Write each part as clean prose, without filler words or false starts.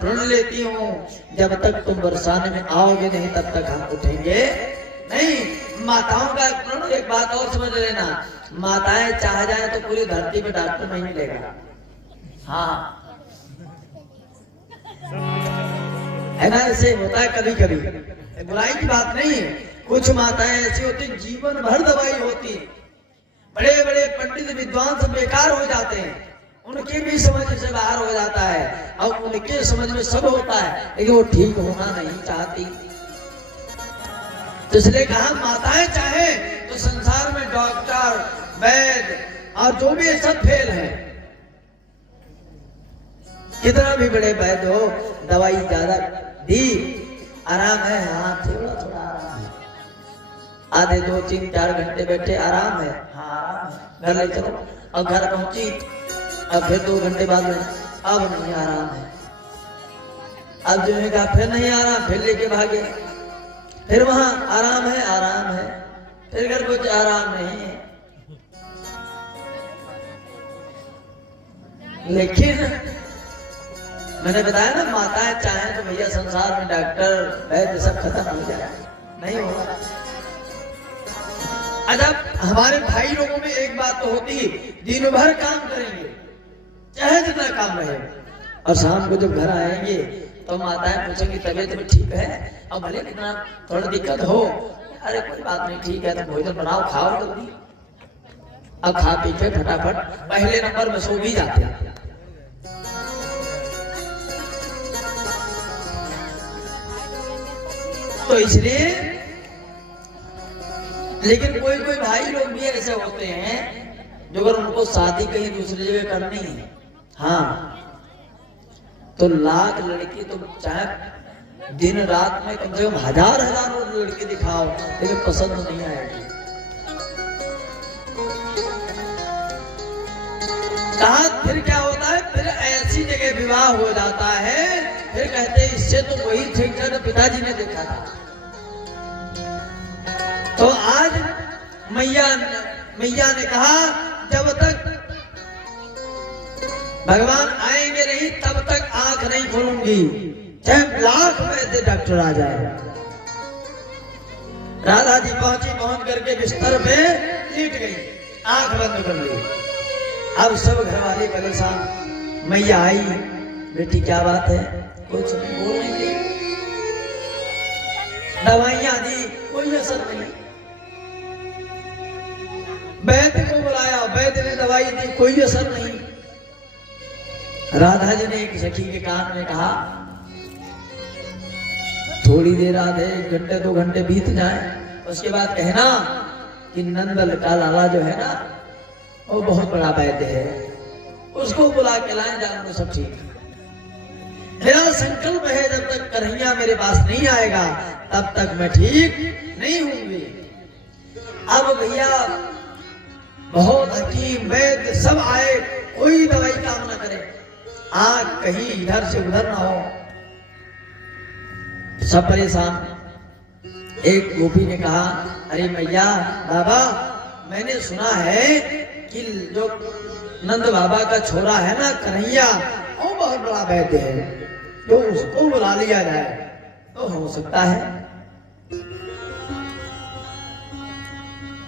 प्रण लेती हूँ, जब तक तुम बरसाने में आओगे नहीं तब तक हम उठेंगे नहीं। माताओं का प्रण, एक बात और समझ लेना, माताएं चाह जाए तो पूरी धरती पे डॉक्टर नहीं मिलेगा। हाँ है ना, ऐसे होता है कभी कभी, बुराई की बात नहीं है। कुछ माताएं ऐसी होती जीवन भर दवाई होती, बड़े बड़े पंडित विद्वान सब बेकार हो जाते हैं, उनके भी समझ से बाहर हो जाता है और उनके समझ में सब होता है, लेकिन वो ठीक होना नहीं चाहती। तो इसलिए कहा माताएं चाहे तो संसार में डॉक्टर वैद्य और जो भी सब फेल है, कितना भी बड़े वैद्य हो, दवाई ज्यादा दी आराम है, हाँ थोड़ा थोड़ा आराम है, आधे 2-3-4 घंटे बैठे आराम है, हाँ आराम है, घर ले चलो, और घर पहुंची अब फिर 2 घंटे बाद में अब नहीं आराम है, अब जो है कहा फिर नहीं आराम, फिर लेके भागे, फिर वहां आराम है, फिर घर कुछ आराम नहीं है। लेकिन मैंने बताया ना, माताएं चाहें तो भैया संसार में डॉक्टर वैद्य सब खत्म हो जाए, नहीं होगा। अच्छा हमारे भाई लोगों में एक बात तो होती है, दिन भर काम करेंगे चाहे जितना काम रहे, और शाम को जब घर आएंगे तो माताएं पूछेंगी तबीयत भी ठीक है, और भले कितना थोड़ा दिक्कत हो, अरे कोई बात नहीं ठीक है, तो भोजन बनाओ खाओ जल्दी, अब खा पी के फटाफट पहले नंबर में सो भी जाते हैं। तो इसलिए, लेकिन कोई कोई भाई लोग भी ऐसे होते हैं जो अगर उनको शादी कहीं दूसरी जगह करनी है, हाँ तो लाख लड़की तो चाहे दिन रात में कम से कम 1000 लड़की दिखाओ, लेकिन पसंद नहीं आएगी। कहा फिर क्या होता है, फिर ऐसी जगह विवाह हो जाता है, फिर कहते हैं इससे तो वही ठीक था, पिताजी ने देखा था। तो आज मैया ने कहा जब तक भगवान आएंगे नहीं तब तक आंख नहीं खोलूंगी, चाहे लाख वैद्य डॉक्टर आ जाए। राधा जी पहुंच करके बिस्तर पे लेट गई, आंख बंद कर ली। अब सब घर वाले परेशान, मैया आई, बेटी क्या बात है, कुछ नहीं, बोल नहीं दी, दवाइयां दी, कोई असर नहीं। वैद्य को बुलाया, वैद्य ने दवाई दी, कोई असर नहीं। राधा जी ने एक सखी के कान में कहा, थोड़ी देर आधे 1 घंटे 2 घंटे बीत जाए, उसके बाद कहना कि नंदल का लाला जो है ना वो बहुत बड़ा वैद्य है, उसको बुला के लाए, जान सब ठीक। मेरा संकल्प है जब तक कन्हैया मेरे पास नहीं आएगा तब तक मैं ठीक नहीं होंगी। अब भैया बहुत हकीम वैद्य सब आए, कोई दवाई काम ना करे, आग कहीं इधर से उधर ना हो, सब परेशान। एक गोपी ने कहा, अरे मैया बाबा, मैंने सुना है कि जो नंद बाबा का छोरा है ना कन्हैया, वो बहुत बड़ा वैद्य है, तो उसको बुला लिया जाए तो हो सकता है।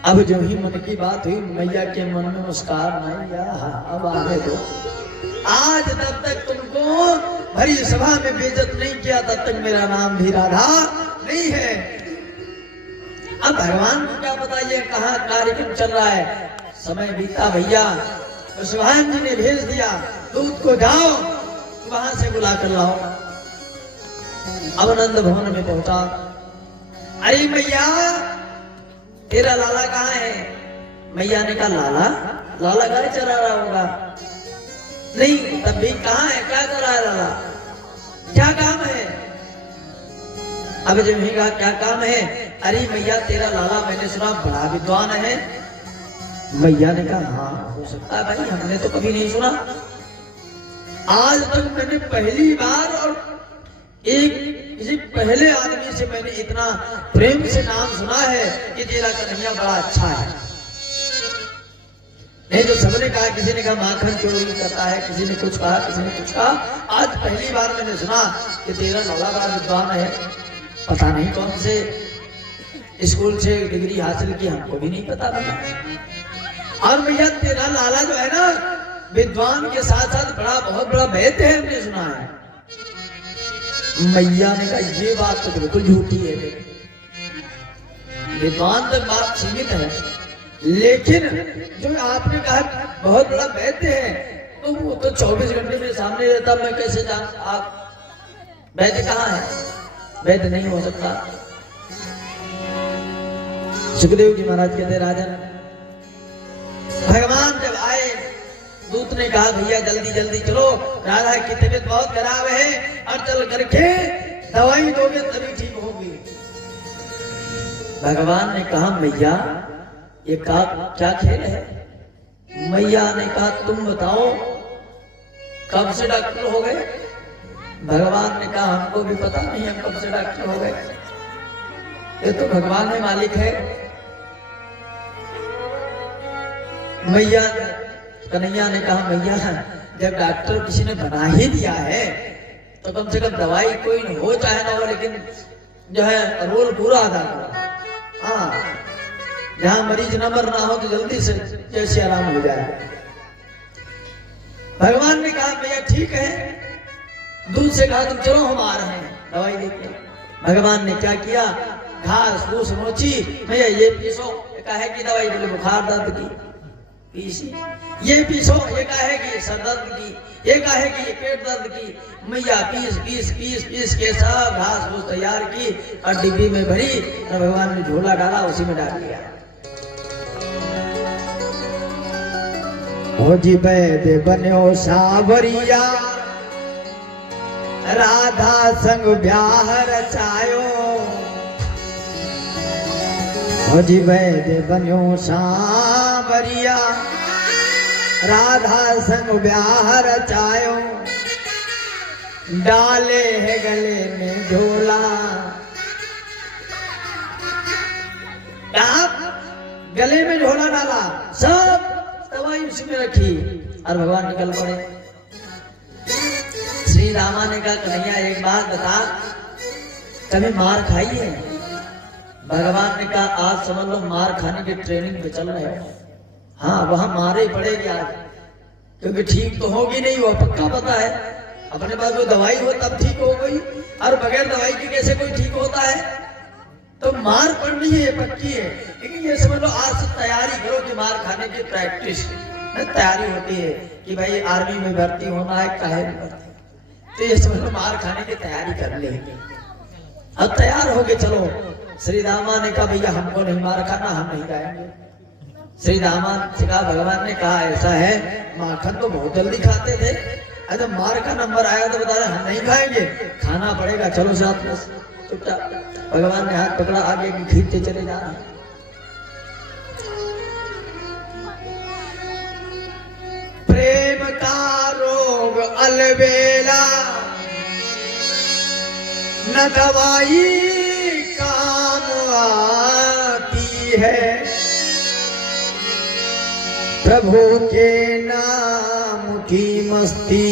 अब जो ही मन की बात हुई, मैया के मन में मुस्कान नहीं आया, अब आने दो, आज तब तक तुमको भरी सभा में बेइज्जत नहीं किया तब तक मेरा नाम भी राधा नहीं है। अब भगवान को क्या पता ये कहाँ कार्यक्रम चल रहा है, समय बीता भैया, भगवान जी ने भेज दिया दूध को, जाओ वहां से बुला कर लाओ। अब नंद भवन में पहुंचा, अरे मैया तेरा लाला कहाँ है? मैया ने कहा लाला गाय चरा रहा होगा। नहीं तब भी कहाँ है, क्या कर रहा है लाला, क्या काम है? अब जब ही कहा क्या काम है, अरे मैया तेरा लाला मैंने सुना बड़ा विद्वान है। मैया ने कहा हाँ हो सकता है भाई, हमने तो कभी नहीं सुना, आज तक मैंने पहली बार और किसी पहले आदमी से मैंने इतना प्रेम से नाम सुना है कि तेरा कन्हैया बड़ा अच्छा है। नहीं तो सबने कहा, किसी ने कहा माखन चोरी करता है, किसी ने कुछ कहा, किसी ने कुछ कहा। आज पहली बार मैंने सुना कि तेरा लाला बड़ा विद्वान है, पता नहीं कौन से स्कूल से डिग्री हासिल की, हमको भी नहीं पता था। और भैया तेरा लाला जो है ना, विद्वान के साथ साथ बड़ा बहुत बड़ा वैद्य है, हमने सुना है। मैया ने कहा ये बात तो बिल्कुल झूठी है, विद्वान तक बात सीमित है, लेकिन जो आपने कहा बहुत बड़ा वैद्य है, तो वो तो 24 घंटे में सामने रहता, मैं कैसे जान आप वैद्य कहाँ है? वैद्य नहीं हो सकता। सुखदेव जी महाराज कहते, राजन भगवान जब आए, दूत ने कहा भैया जल्दी जल्दी चलो, राधा की तबीयत बहुत खराब है और चल करके दवाई दोगे तभी ठीक होगी। भगवान ने कहा मैया ये क्या खेल है? मैया ने कहा तुम बताओ कब से डॉक्टर हो गए? भगवान ने कहा हमको भी पता नहीं हम कब से डॉक्टर हो गए, ये तो भगवान ही मालिक है। मैया कन्हैया ने कहा मैया जब डॉक्टर किसी ने बना ही दिया है तो कम से कम दवाई कोई हो चाहे ना हो, लेकिन जो है रोल पूरा अदा करो। हाँ, जहां मरीज न मर ना हो तो जल्दी से जैसे आराम हो जाए। भगवान ने कहा भैया ठीक है, दूध से कहा तुम चलो हम आ रहे हैं दवाई लेके। भगवान ने क्या किया, घास फूस नोची, भैया ये पीसो, ये काहे की दवाई? बोले बुखार दर्द की पीसी। ये पीसो, ये काहे की? सर दर्द की। ये काहे की? पेट दर्द की। मैया पीस पीस पीस पीस के सब घास फूस तैयार की और डिब्बी में भरी और भगवान ने झोला डाला, उसी में डाल दिया। हो जी वैद्य बन्यो सावरिया, राधा संग ब्याह रचायो। हो जी वैद्य बन्यो सावरिया, राधा संग ब्याह रचायो। डाले है गले में झोला, गले में झोला डाला, सब दवाई उसी में रखी और भगवान निकल पड़े। श्री रामा ने कहा कन्हैया एक बात बता, कभी मार खाई है? भगवान ने कहा आज समझ लो मार खाने की ट्रेनिंग पे चल रहे हो। हाँ, वहां मारे ही पड़ेगी आज, क्योंकि ठीक तो होगी नहीं, वो पक्का पता है। अपने पास कोई दवाई हो तब ठीक हो गई, और बगैर दवाई के कैसे कोई ठीक होता है? तो मार पड़नी है, ये पक्की है। लेकिन ये समझ लो आज से तैयारी करो कि मार खाने की प्रैक्टिस तैयारी होती है कि भाई आर्मी में भर्ती होना है, काहे में भर्ती, तो ये समझ लो मार खाने की तैयारी कर ले। अब तैयार हो गए, चलो। श्री रामा ने कहा भैया हमको नहीं मार खाना, हम नहीं खाएंगे। श्री रामा से कहा भगवान ने कहा ऐसा है, माखन तो बहुत जल्दी खाते थे, अरे मार का नंबर आया तो बता रहे हम नहीं खाएंगे, खाना पड़ेगा, चलो साथ में चुपचाप। भगवान ने हाथ पकड़ा, आगे खींचते चले जा रहे हैं। प्रेम का रोग अलबेला, न दवाई काम आती है। प्रभु के नाम की मस्ती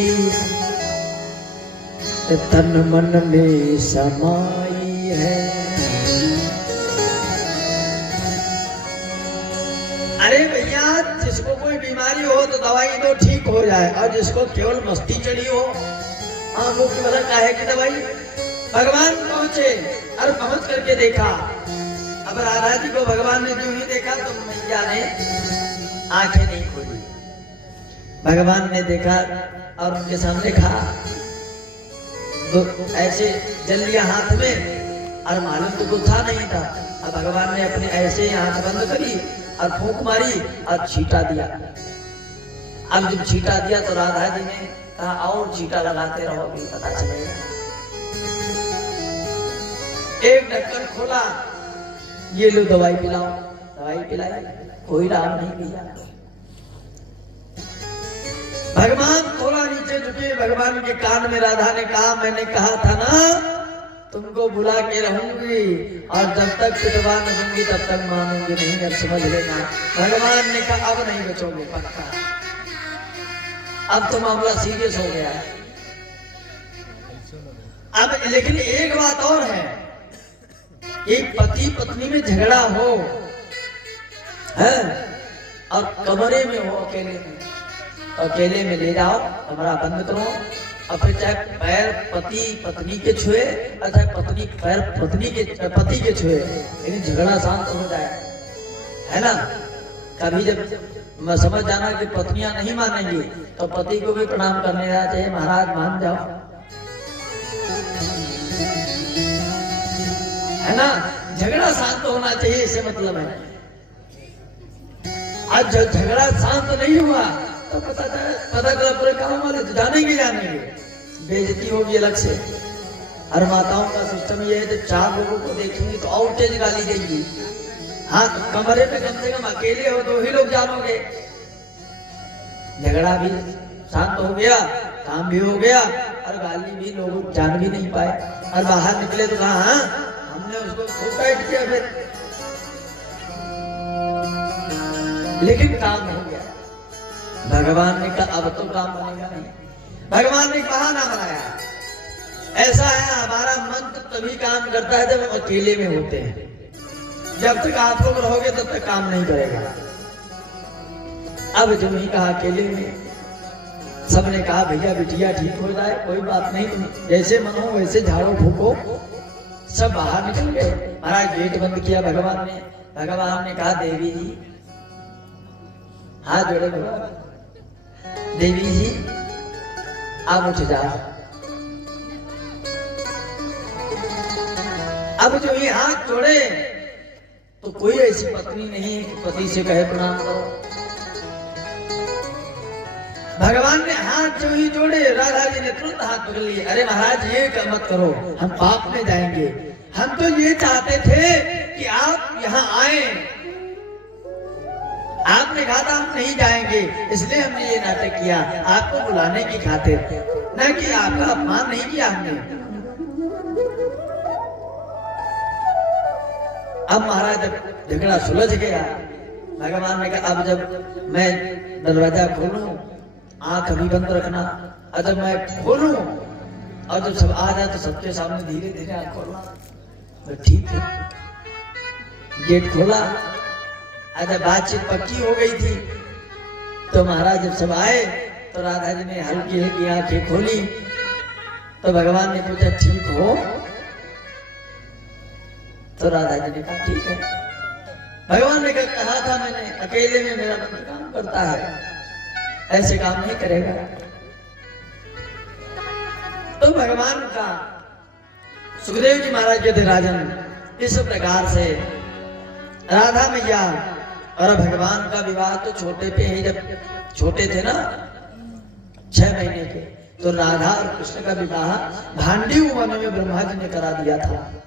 तन मन में समाई है। अरे भैया जिसको कोई बीमारी हो तो दवाई दो ठीक हो जाए, और जिसको केवल मस्ती चढ़ी हो, आंखों की वजह काहे की दवाई? भगवान पहुंचे और पहुंच करके देखा। अब राधा जी को भगवान ने जो ही देखा तो मैया ने आंखें नहीं खोली। भगवान ने देखा और उनके सामने कहा, तो ऐसे जल लिया हाथ में, और मालूम तो कुछ था नहीं था। अब भगवान ने अपने ऐसे आंख बंद करी और फूंक मारी और छींटा दिया। अब जब छींटा दिया तो राधा जी ने कहा और छींटा लगाते रहो, भी पता चलेगा। एक ढक्कन खोला, ये लो दवाई पिलाओ। दवाई पिलाई, कोई राम नहीं पिया। भगवान थोड़ा नीचे झुके, भगवान के कान में राधा ने कहा मैंने कहा था ना तुमको बुला के रहूंगी और जब तक पिटवा न दूंगी तब तक मानूंगी नहीं। अब समझ लेना भगवान ने कहा अब नहीं बचोगे पक्का, अब तो मामला सीरियस हो गया है। अब लेकिन एक बात और है, एक पति पत्नी में झगड़ा हो है और कमरे में हो अकेले में ले जाओ, कमरा बंद करो और फिर चाहे पैर पति पत्नी के छुए और चाहे पत्नी पैर पति के छुए, लेकिन झगड़ा शांत हो जाए, है ना। कभी जब मैं समझ जाना कि पत्नियां नहीं मानेंगी तो पति को भी प्रणाम करने जाना चाहिए, महाराज मान जाओ, है ना। झगड़ा शांत होना चाहिए, इससे मतलब है। आज जब झगड़ा शांत नहीं हुआ तो पता चला पूरे गांव वाले जानेंगे, बेइज्जती होगी अलग से। और माताओं का सिस्टम ये है, जब 4 लोगों को देखेंगी तो और तेज गाली देंगी। हाँ, कमरे में कम से कम अकेले हो 2 ही लोग जानोगे। झगड़ा भी शांत हो गया, काम भी हो गया और गाली भी लोग जान भी नहीं पाए। और बाहर निकले तो कहा हाँ हमने उसको खूब काट किया फिर, लेकिन काम हो गया। भगवान ने कहा अब तो काम बनेगा नहीं। भगवान ने बहाना बनाया। ऐसा है हमारा मन तो तभी काम करता है जब हम अकेले में होते हैं। जब तक आप लोग रहोगे तब तक काम नहीं करेगा। अब जो ही कहा अकेले में, सबने कहा भैया बिटिया ठीक हो जाए, कोई बात नहीं, तुम जैसे मन हो वैसे झाड़ो फूको। सब बाहर निकल गए। महाराज गेट बंद किया भगवान ने। भगवान ने कहा देवी जी, हाथ जोड़े भगवान, देवी जी आप उठ जाओ। अब जो ये हाथ जोड़े तो कोई ऐसी पत्नी नहीं कि पति से कहे प्रणाम करो। भगवान ने हाथ जो ही जोड़े, राधा जी ने तुरंत हाथ पकड़ लिए। अरे महाराज ये मत करो, हम पाप में जाएंगे। हम तो ये चाहते थे कि आप यहाँ आए, आपने कहा था हम नहीं जाएंगे, इसलिए हमने ये नाटक किया आपको बुलाने की खातिर, न कि आपका अपमान नहीं किया हमने। अब महाराज जब झगड़ा सुलझ गया, भगवान ने कहा अब जब मैं दरवाजा खोलूं आंख अभी बंद रखना, और जब मैं खोलूं और जब सब आ जाए तो सबके सामने धीरे धीरे आंख खोलना। तो ठीक है, गेट खोला। जब बातचीत पक्की हो गई थी तो महाराज जब सब आए तो राधा जी ने हल्की हल्की आंखें खोली। तो भगवान ने पूछा ठीक हो? तो राधा जी ने कहा ठीक है। भगवान ने कहा था मैंने अकेले में मेरा मन काम करता है, ऐसे काम नहीं करेगा। तो भगवान का सुखदेव जी महाराज के थे राजन, इस प्रकार से राधा मैया और भगवान का विवाह तो छोटे पे ही, जब छोटे थे ना 6 महीने के, तो राधा और कृष्ण का विवाह भांडी वन में ब्रह्मा जी ने करा दिया था।